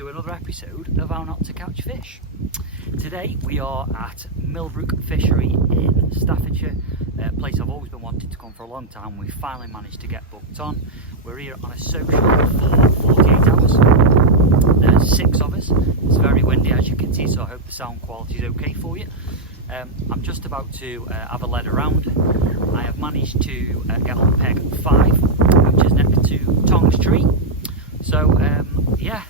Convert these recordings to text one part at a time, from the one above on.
to another episode of How Not to Catch Fish. Today we are at Millbrook Fishery in Staffordshire, a place I've always been wanting to come for a long time. We finally managed to get booked on. We're here on a social for 48 hours. There's 6 of us. It's very windy as you can see, so I hope the sound quality is okay for you. I'm just about to have a lead around. I have managed to get on peg 5, which is next to Tongs Tree. So yeah,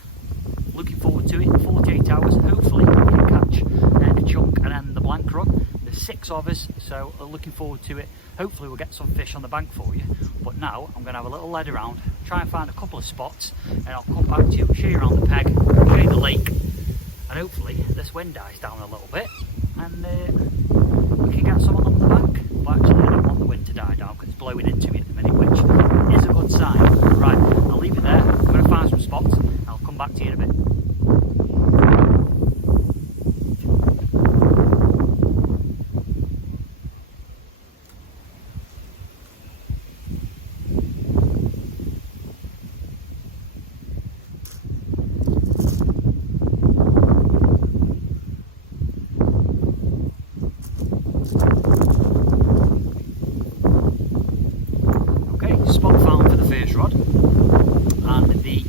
looking forward to it. 48 hours, hopefully we can catch a chunk and then the blank run. There's 6 of us, so looking forward to it. Hopefully we'll get some fish on the bank for you. But now I'm going to have a little lead around, try and find a couple of spots, and I'll come back to you, show you around the peg, show you the lake, and hopefully this wind dies down a little bit and we can get someone on the bank. But actually I don't want the wind to die down because it's blowing into me at the minute, which is a good sign. Right, I'll leave it there. I'm going to find some spots and I'll come back to you in a bit.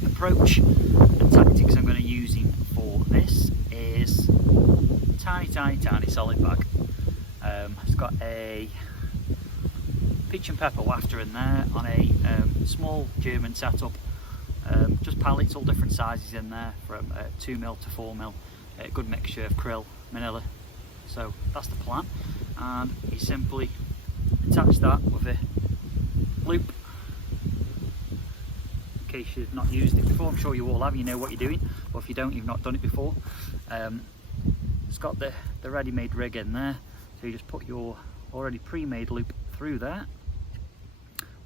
Approach and tactics I'm going to be using for this is tiny solid bag. It's got a peach and pepper wafter in there on a small German setup, just pallets, all different sizes in there from 2mm to 4mm, a good mixture of krill, manila. So that's the plan, and you simply attach that with a loop. In case you've not used it before, I'm sure you all have, you know what you're doing, but if you don't, you've not done it before. It's got the ready-made rig in there, so you just put your already pre-made loop through there,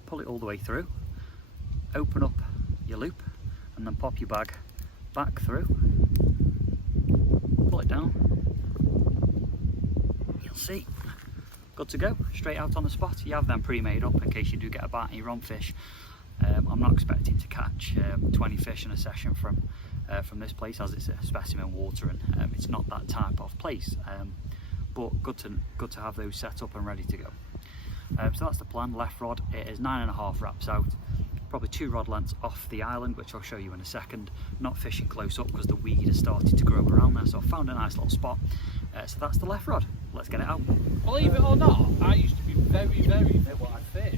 pull it all the way through, open up your loop, and then pop your bag back through, pull it down, you'll see, good to go, straight out on the spot. You have them pre-made up in case you do get a bite and you run fish. I'm not expecting to catch 20 fish in a session from this place, as it's a specimen water and it's not that type of place, but good to have those set up and ready to go. So that's the plan. Left rod, it is 9.5 wraps out, probably 2 rod lengths off the island, which I'll show you in a second. Not fishing close up because the weed has started to grow around there, so I found a nice little spot. So that's the left rod. Let's get it out. Believe it or not, I used to be very fit when I fished.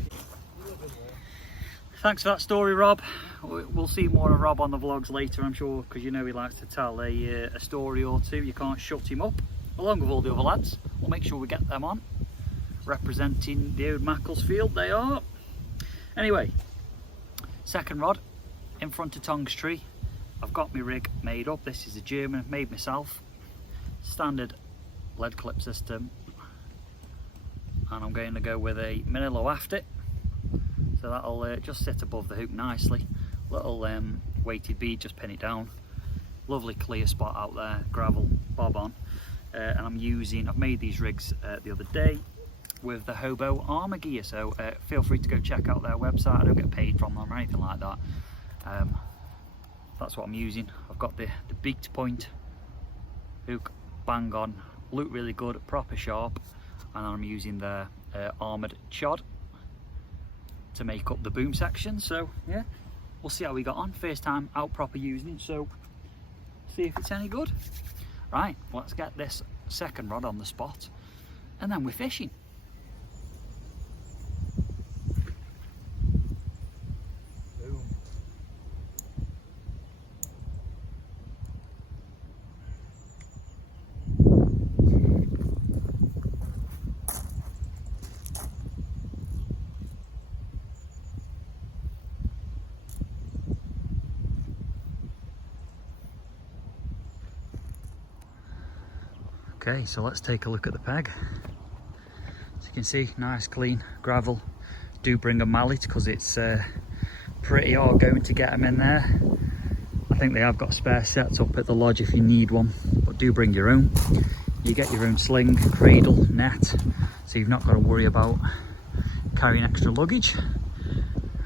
Thanks for that story, Rob. We'll see more of Rob on the vlogs later, I'm sure, because you know he likes to tell a story or two. You can't shut him up, along with all the other lads. We'll make sure we get them on, representing the old Macclesfield. They are. Anyway, second rod in front of Tongs Tree. I've got my rig made up. This is a German, made myself. Standard lead clip system, and I'm going to go with a manila wafter. So that'll just sit above the hook nicely. Little weighted bead, just pin it down. Lovely clear spot out there, gravel, bob on. And I've made these rigs the other day with the Hobo Armour gear, so feel free to go check out their website. I don't get paid from them or anything like that. That's what I'm using. I've got the beaked point hook, bang on, look really good, proper sharp, and I'm using their armoured chod to make up the boom section. So yeah, we'll see how we got on. First time out proper using it, so see if it's any good. Right, let's get this second rod on the spot and then we're fishing. Okay, so let's take a look at the peg. As you can see, nice clean gravel. Do bring a mallet because it's pretty hard going to get them in there. I think they have got spare sets up at the lodge if you need one, but do bring your own. You get your own sling, cradle, net, so you've not got to worry about carrying extra luggage.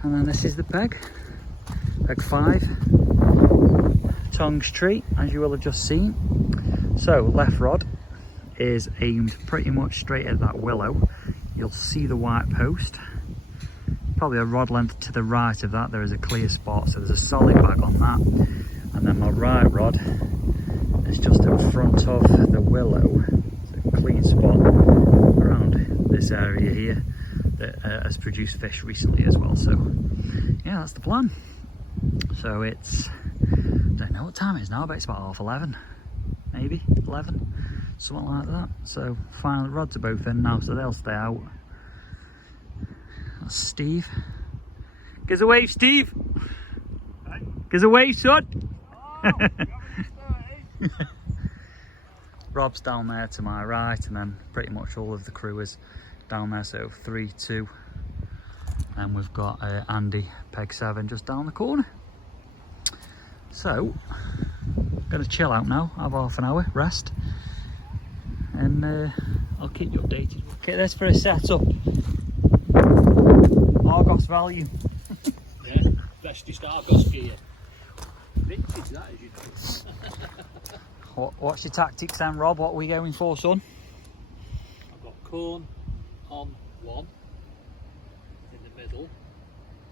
And then this is the peg, peg 5. tongs tree, as you will have just seen. So left rod is aimed pretty much straight at that willow. You'll see the white post. Probably a rod length to the right of that, there is a clear spot, so there's a solid bag on that. And then my right rod is just in front of the willow. It's a clean spot around this area here that has produced fish recently as well. So yeah, that's the plan. So it's, I don't know what time it is now, but it's about 11:30, maybe 11, something like that. So finally rods are both in now, so they'll stay out. That's Steve. Give us a wave, Steve. Hey. Give us a wave, son. Oh, Rob's down there to my right, and then pretty much all of the crew is down there. So 3, 2, and we've got Andy, Peg 7, just down the corner. So, gonna chill out now, have half an hour rest, and I'll keep you updated. Okay, this for a setup. Argos value. Yeah, bestest Argos gear. Vintage that is your What's your tactics then, Rob? What are we going for, son? I've got corn on one in the middle,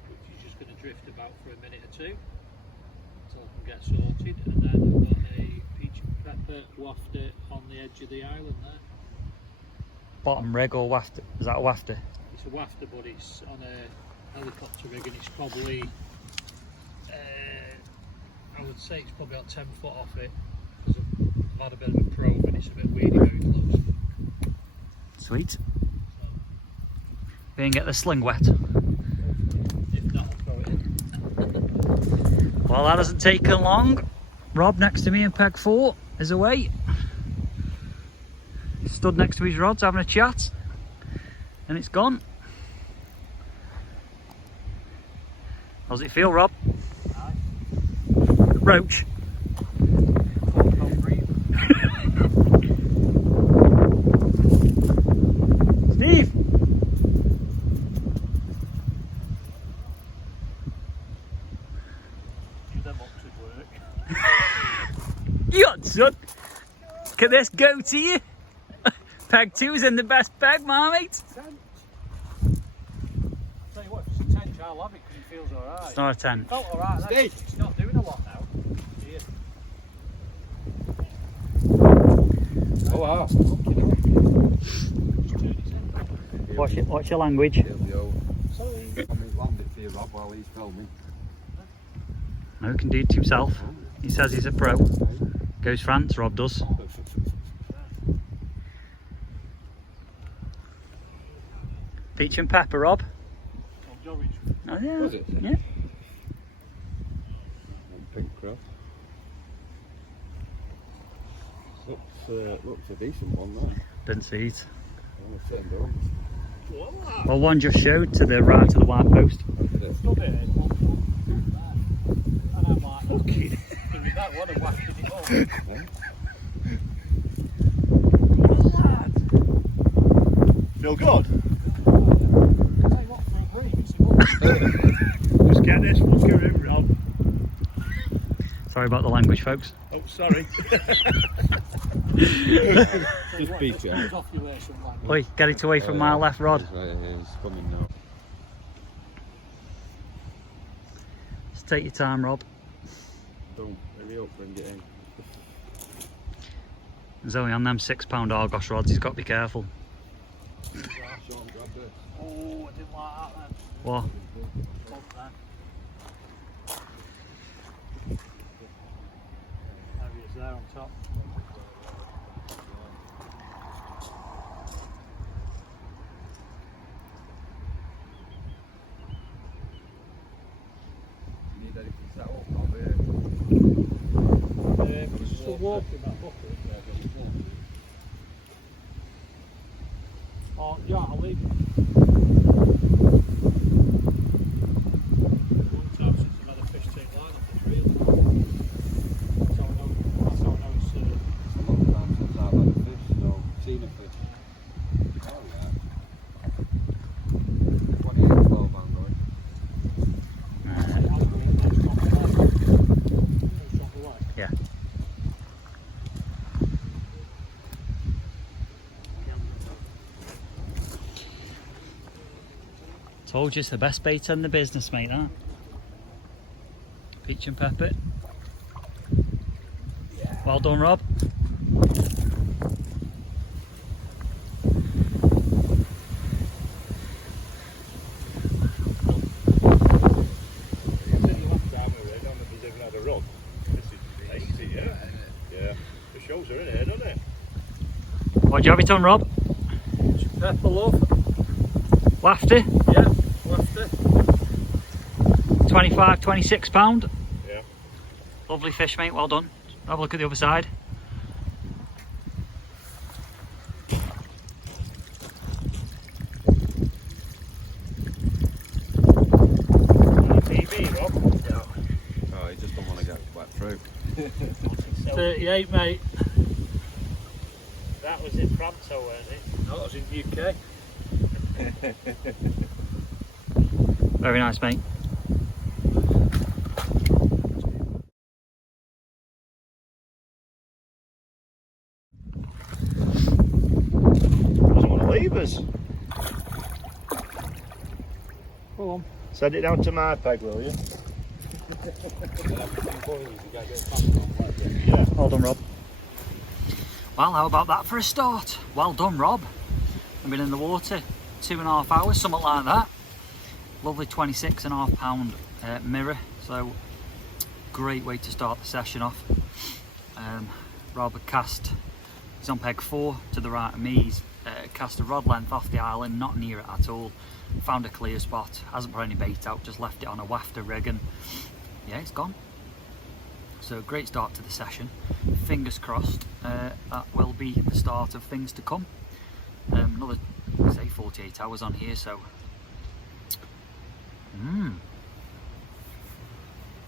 which is just going to drift about for a minute or two until I can get sorted, and then I've got a peach and pepper wafter on the edge of the island there. Bottom rig or wafter? Is that a wafter? It's a wafter, but it's on a helicopter rig, and it's probably, I would say it's probably about 10 foot off it, because I've had a bit of a probe and it's a bit weirdy very close. Sweet. We can get the sling wet. If not, I'll throw it in. Well, that hasn't taken long. Rob next to me in Peg 4 is away. Stood next to his rods having a chat, and it's gone. How's it feel, Rob? Nice. Roach. Steve! Do them up to work. You got son. Can this go to you? Peg 2's in the best peg, mate. Tell you what, if it's a 10, I'll have it because it feels alright. It's not a 10. It felt alright, it's not doing a lot now. Here. Oh wow. What's your language? Sorry. Land it for you, Rob, while he's filming. No, he can do it to himself. He says he's a pro. Goes France, Rob does. Peach and pepper, Rob. Oh yeah. Was it? Yeah. Pink crab. Looks a decent one there. Didn't see it. I turned on. Well, one just showed to the right of the white post. Did it? Stop it. And I'm like, okay. With that one, I'm whacking it up. Feel good? I'll tell you what, for a break, it's a good. Just get this fucker in, Rob. Sorry about the language, folks. Oh, sorry. Just beat you. It's off your way somewhere. Oi, get it away from my left rod. Right here, he's coming now. Just take your time, Rob. Don't hurry up, bring it in. He's only on them £6 Argos rods, he's got to be careful. Sean, grab this. Oh, I didn't like that then. What? Bug then. There he is there on top. You need anything set up over here? It's just a walk in that bucket. Oh, yeah, I'll leave it. Long time since I've had a fish tank line up this reel. That's how I know it's It's a long time since I've had a fish, so seen a fish. Oh yeah. 28, 12 I'm going. Told you it's the best bait in the business, mate, that. Peach and pepper. Well done, Rob. What do you have it on, Rob? Pepper, love. Wafter? Yeah, wafter. 25, 26 pound. Yeah. Lovely fish, mate, well done. Have a look at the other side. PB, Rob? Yeah. Oh, he just don't want to get wet through. 38, mate. That was in France, weren't it? No, that was in UK. Very nice, mate. Doesn't want to leave us. Go on. Send it down to my peg, will you? Yeah. Well done, Rob. Well, how about that for a start? Well done, Rob. I've been in the water 2.5 hours, something like that. Lovely 26.5 pound mirror, so great way to start the session off. Rob had cast, he's on peg 4 to the right of me. He's cast a rod length off the island, not near it at all. Found a clear spot, hasn't put any bait out, just left it on a wafter rig, and yeah, it's gone. So great start to the session. Fingers crossed that will be the start of things to come. Another, say, 48 hours on here, so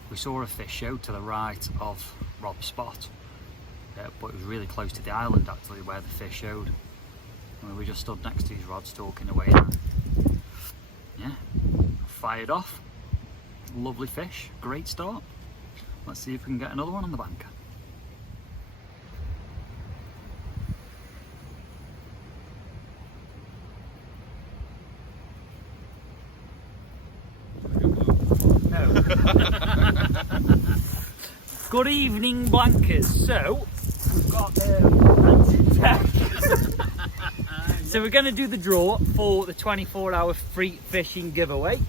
we saw a fish show to the right of Rob's spot, but it was really close to the island actually where the fish showed. And we just stood next to his rods talking away. Yeah, fired off. Lovely fish, great start. Let's see if we can get another one on the bank. Good evening, blankers. So we've got so we're going to do the draw for the 24-hour free fishing giveaway.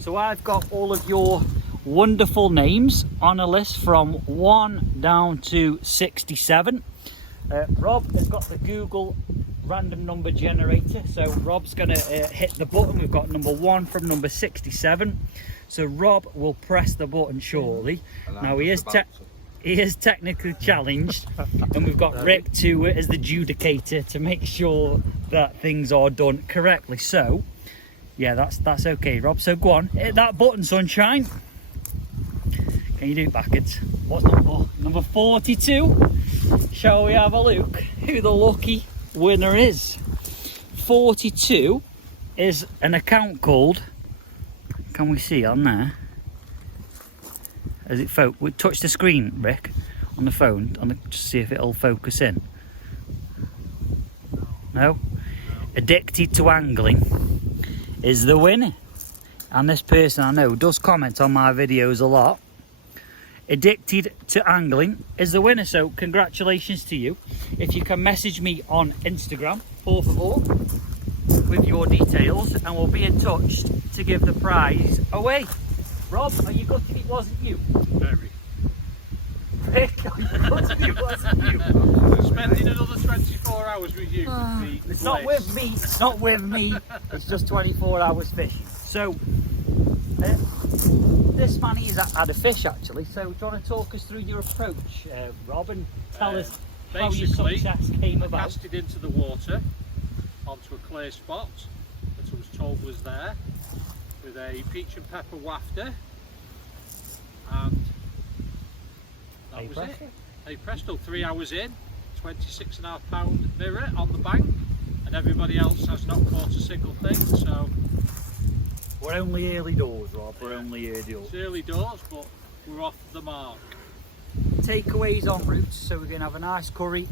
So I've got all of your wonderful names on a list from 1 down to 67. Rob has got the Google random number generator, so Rob's going to hit the button. We've got number 1 from number 67, so Rob will press the button shortly. Now he is technically challenged, and we've got Rick to as the judicator to make sure that things are done correctly. So yeah, that's okay, Rob. So go on, hit that button, sunshine. Can you do it backwards? What's number 42? Shall we have a look who the lucky winner is? 42 is an account called, can we see on there? As it touch the screen, Rick, on the phone, just see if it'll focus in. No? Addicted to Angling is the winner. And this person I know does comment on my videos a lot. Addicted to Angling is the winner, so congratulations to you. If you can message me on Instagram, por favor, with your details, and we'll be in touch to give the prize away. Rob, are you gutted it wasn't you? Very. Rick, are you gutted it wasn't you? Spending another 24 hours with you. It's not with me, it's not with me, it's just 24 hours fishing. So, this man he's had a fish actually, so do you want to talk us through your approach, Rob, and tell us how your success came about? I cast it into the water onto a clear spot that I was told was there, with a peach and pepper wafter, and that was it. Hey presto, 3 hours in, 26.5 pound mirror on the bank, and everybody else has not caught a single thing, so we're only early doors, Rob, we're only early doors. It's early doors, but we're off the mark. Takeaways en route, so we're going to have a nice curry.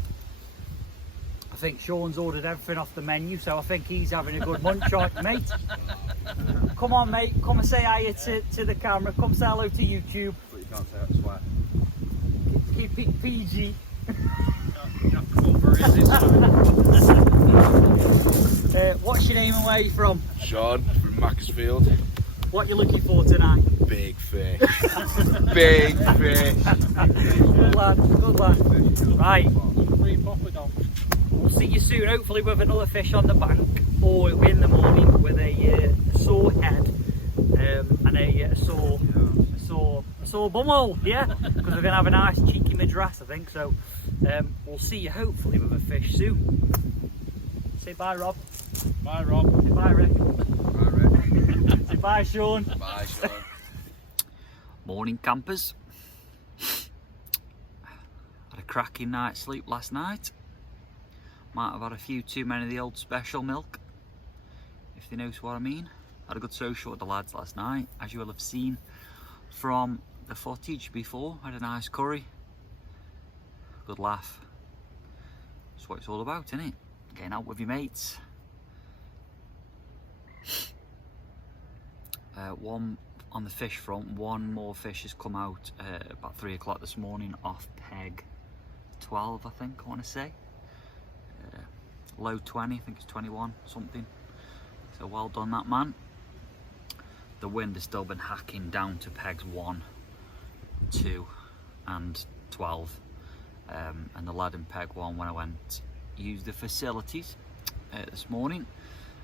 I think Sean's ordered everything off the menu, so I think he's having a good munch, aren't you, mate? come on, mate. Come and say hi to the camera. Come say hello to YouTube. But you can't say that swear. Keep it PG. What's your name and where are you from? Sean from Macclesfield. What are you looking for tonight? Big fish. Big fish. Good lad, good lad. Right, 3 poppadoms. we'll see you soon, hopefully with another fish on the bank, or in the morning with a sore head and a sore bumhole, yeah? Because we're going to have a nice cheeky madras, I think, so we'll see you hopefully with a fish soon. Say bye, Rob. Bye, Rob. Say bye, Rick. Bye, Rick. Say bye, Sean. Bye, Sean. Morning, campers. Had a cracking night's sleep last night. Might have had a few too many of the old special milk, if they know what I mean. Had a good social with the lads last night, as you will have seen from the footage before. Had a nice curry. Good laugh. That's what it's all about, isn't it? Getting out with your mates. One on the fish front, one more fish has come out about 3 o'clock this morning off peg 12, I think, I want to say. Low 20, I think it's 21 something. So well done, that man. The wind has still been hacking down to pegs 1, 2 and 12. And the lad in peg 1, when I went use the facilities this morning,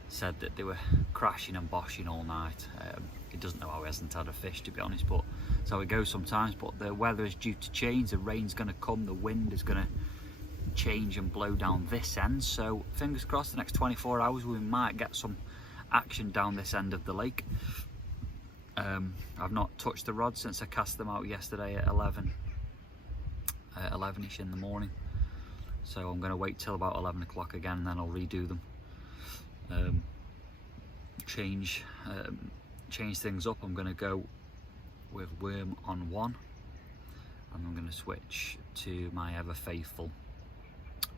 said that they were crashing and boshing all night. He doesn't know how he hasn't had a fish, to be honest, but that's how it goes sometimes. But the weather is due to change, the rain's going to come, the wind is going to change and blow down this end, so fingers crossed the next 24 hours we might get some action down this end of the lake. I've not touched the rods since I cast them out yesterday at 11ish in the morning, so I'm going to wait till about 11 o'clock again, and then I'll redo them. Change things up. I'm going to go with worm on 1, and I'm going to switch to my ever faithful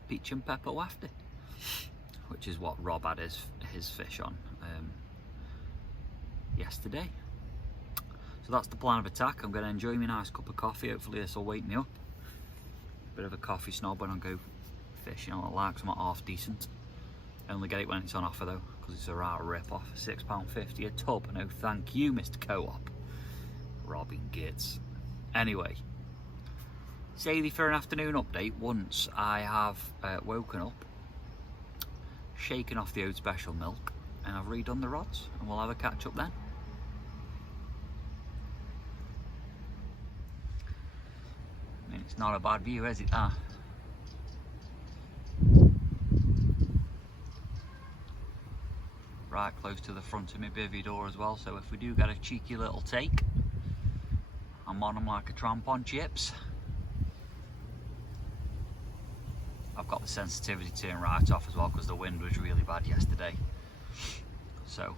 peach and pepper wafty, which is what Rob had his fish on yesterday. So that's the plan of attack. I'm going to enjoy my nice cup of coffee. Hopefully this will wake me up. Bit of a coffee snob when I go fishing. I like some half decent. I only get it when it's on offer though, because it's a right rip-off. £6.50 a tub. No thank you, Mr. Co-op. Robbing Gits. Anyway, Sadie for an afternoon update. Once I have woken up, shaken off the old special milk, and I've redone the rods, and we'll have a catch up then. I mean, it's not a bad view, is it? Right close to the front of my bivvy door as well, so if we do get a cheeky little take, I'm on them like a tramp on chips. I've got the sensitivity turned right off as well because the wind was really bad yesterday. So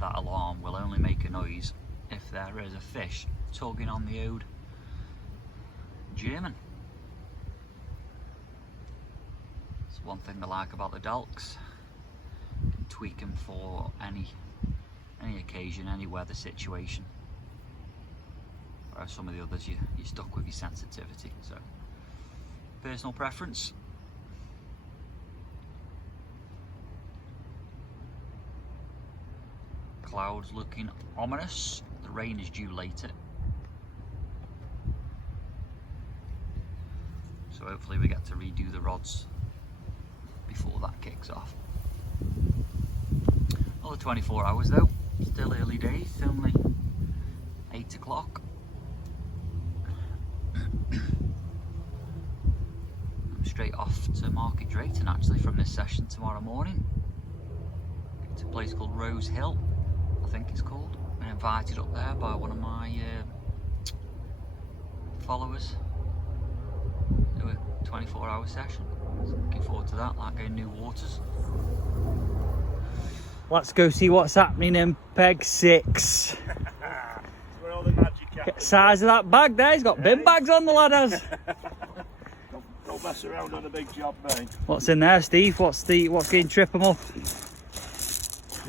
that alarm will only make a noise if there is a fish tugging on the old German. It's one thing I like about the Delks. You can tweak them for any occasion, any weather situation. Whereas some of the others you're stuck with your sensitivity. So personal preference. Clouds looking ominous. The rain is due later. So hopefully we get to redo the rods before that kicks off. Another 24 hours though. Still early days. It's only 8 o'clock. I'm straight off to Market Drayton actually from this session tomorrow morning. It's a place called Rose Hill, I think it's called. Been invited up there by one of my followers to a 24-hour session. So looking forward to that, like going new waters. Let's go see what's happening in peg 6. Where all the magic happens. Get the size of that bag there, he's got bin bags on the lad has. Don't mess around on a big job, mate. What's in there, Steve? What's going to trip them up? I'm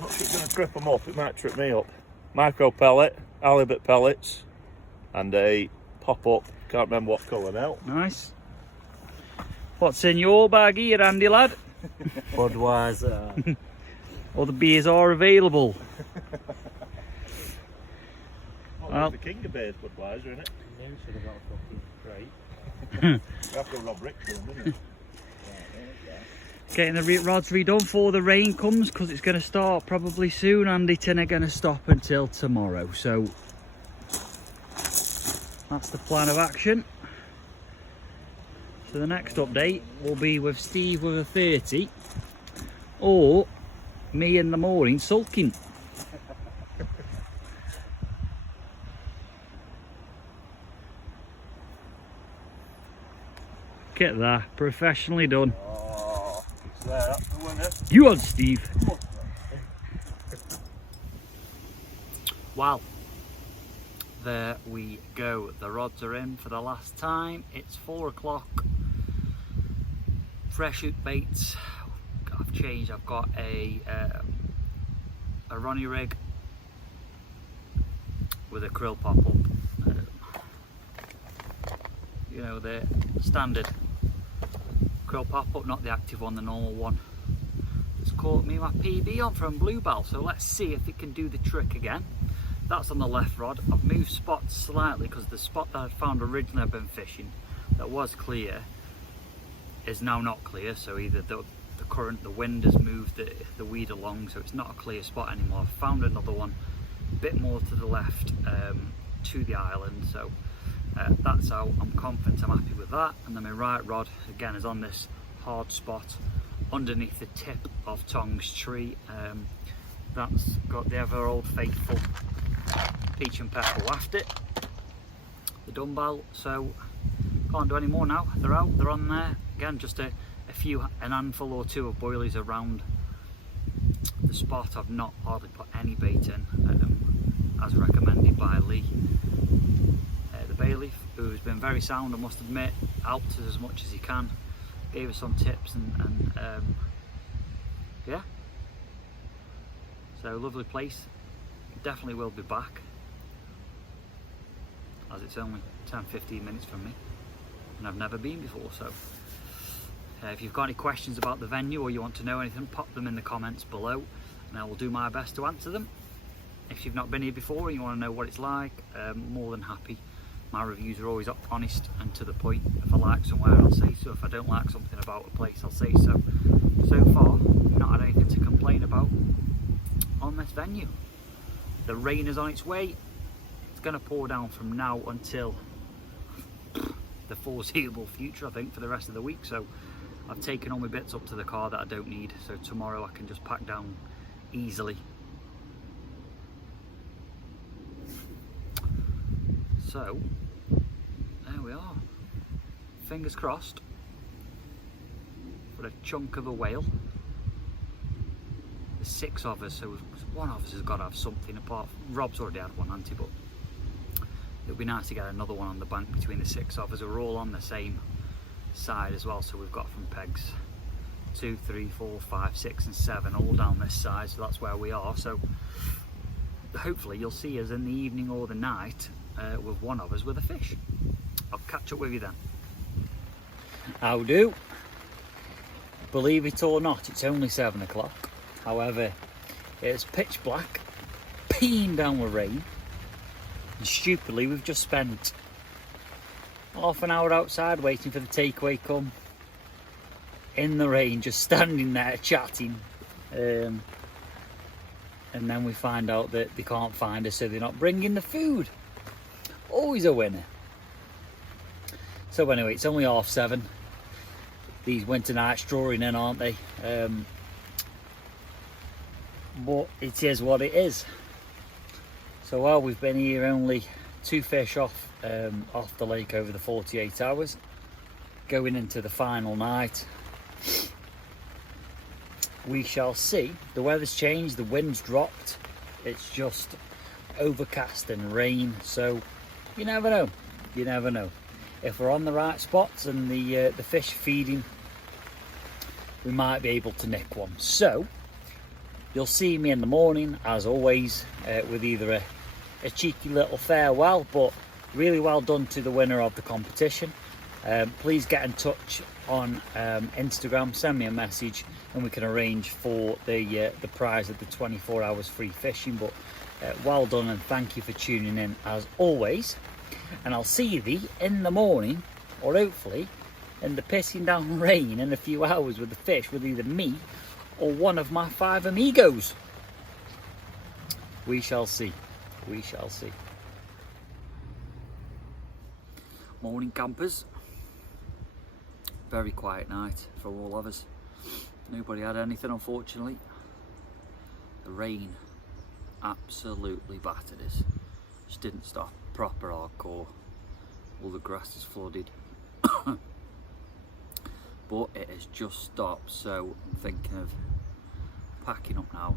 not sure it's going to trip them up, it might trip me up. micro pellet, halibut pellets, and a pop-up, can't remember what colour now. Nice. What's in your bag here, Andy lad? Budweiser. Other beers are available. Well, the king of beers, Budweiser, isn't it? New should have got a fucking crate. You have to rob Rick for them, didn't you? Getting the rods redone before the rain comes, because it's going to start probably soon. Andy Tin are going to stop until tomorrow, so that's the plan of action. So the next update will be with Steve with a 30, or me in the morning sulking. Get that, professionally done. Oh, it's there, that's the winner. You on, Steve? Well, there we go. The rods are in for the last time. It's 4 o'clock. Fresh hook baits. I've changed. I've got a Ronnie rig with a krill pop up. You know, the standard krill pop up, not the active one, the normal one. It's caught me my PB on from Bluebell, so let's see if it can do the trick again. That's on the left rod. I've moved spots slightly because the spot that I found originally I've been fishing that was clear is now not clear, so either the wind has moved the weed along, so it's not a clear spot anymore. I've found another one a bit more to the left to the island, so that's how I'm confident I'm happy with that. And then my right rod again is on this hard spot underneath the tip of Tong's tree. That's got the ever old faithful peach and pepper wafted, the dumbbell, so can't do any more now. They're out, they're on there. Again, just an handful or two of boilies around the spot. I've not hardly put any bait in, as recommended by Lee, the Bailiff, who's been very sound, I must admit, helped us as much as he can, gave us some tips and yeah. So lovely place, definitely will be back, as it's only 10-15 minutes from me and I've never been before. So if you've got any questions about the venue or you want to know anything, pop them in the comments below and I will do my best to answer them. If you've not been here before and you want to know what it's like, more than happy. My reviews are always honest and to the point. If I like somewhere, I'll say so. If I don't like something about a place, I'll say so. So far, not had anything to complain about on this venue. The rain is on its way. It's going to pour down from now until the foreseeable future, I think, for the rest of the week. So I've taken all my bits up to the car that I don't need, so tomorrow I can just pack down easily. So there we are, fingers crossed for a chunk of a whale. There's 6 of us, so one of us has got to have something apart. Rob's already had one, hasn't he? But it would be nice to get another one on the bank between the 6 of us. We're all on the same side as well, so we've got from pegs 2, 3, 4, 5, 6 and 7 all down this side, so that's where we are. So hopefully you'll see us in the evening or the night with one of us with a fish. I'll catch up with you then. How do? Believe it or not, it's only 7 o'clock. However, it's pitch black, peeing down with rain, and stupidly we've just spent half an hour outside waiting for the takeaway come, in the rain, just standing there chatting, and then we find out that they can't find us, so they're not bringing the food. Always a winner. So anyway, it's only 7:30. These winter nights drawing in, aren't they? But it is what it is. So while we've been here, only 2 fish off the lake over the 48 hours, going into the final night. We shall see. The weather's changed, the wind's dropped, it's just overcast and rain, so you never know. You never know. If we're on the right spots and the fish feeding, we might be able to nick one. So You'll see me in the morning, as always, with either a cheeky little farewell, but really well done to the winner of the competition. Please get in touch on Instagram, send me a message, and we can arrange for the prize of the 24 hours free fishing. But well done, and thank you for tuning in as always. And I'll see thee in the morning, or hopefully in the pissing down rain in a few hours with the fish, with either me or one of my 5 amigos. We shall see. We shall see. Morning, campers. Very quiet night for all of us. Nobody had anything, unfortunately. The rain absolutely battered us. Just didn't stop. Proper hardcore. All the grass is flooded. But it has just stopped, so I'm thinking of packing up now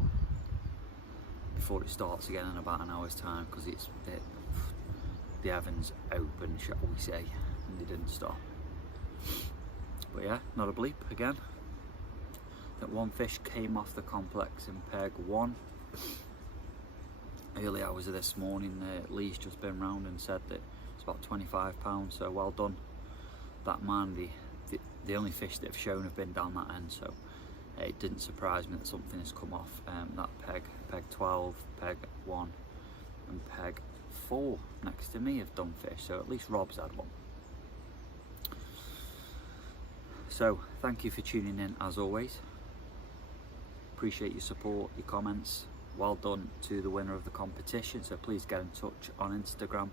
before it starts again in about an hour's time, because the heavens open, shall we say, and they didn't stop. But yeah, not a bleep again. That one fish came off the complex in peg 1. Early hours of this morning, Lee's just been round and said that it's about £25, so well done. That man, the only fish that have shown have been down that end, so it didn't surprise me that something has come off that peg 12, peg 1 and peg 4 next to me have done fish, so at least Rob's had one. So thank you for tuning in as always. Appreciate your support, your comments. Well done to the winner of the competition, so please get in touch on Instagram.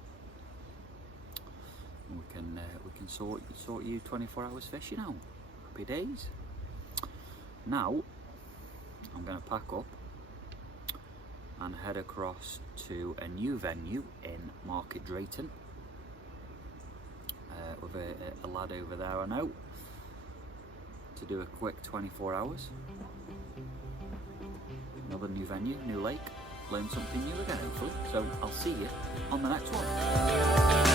We can sort you 24 hours fishing out. Happy days. Now I'm going to pack up and head across to a new venue in Market Drayton with a lad over there I know, to do a quick 24 hours. Another new venue, new lake, learn something new again hopefully. So I'll see you on the next one.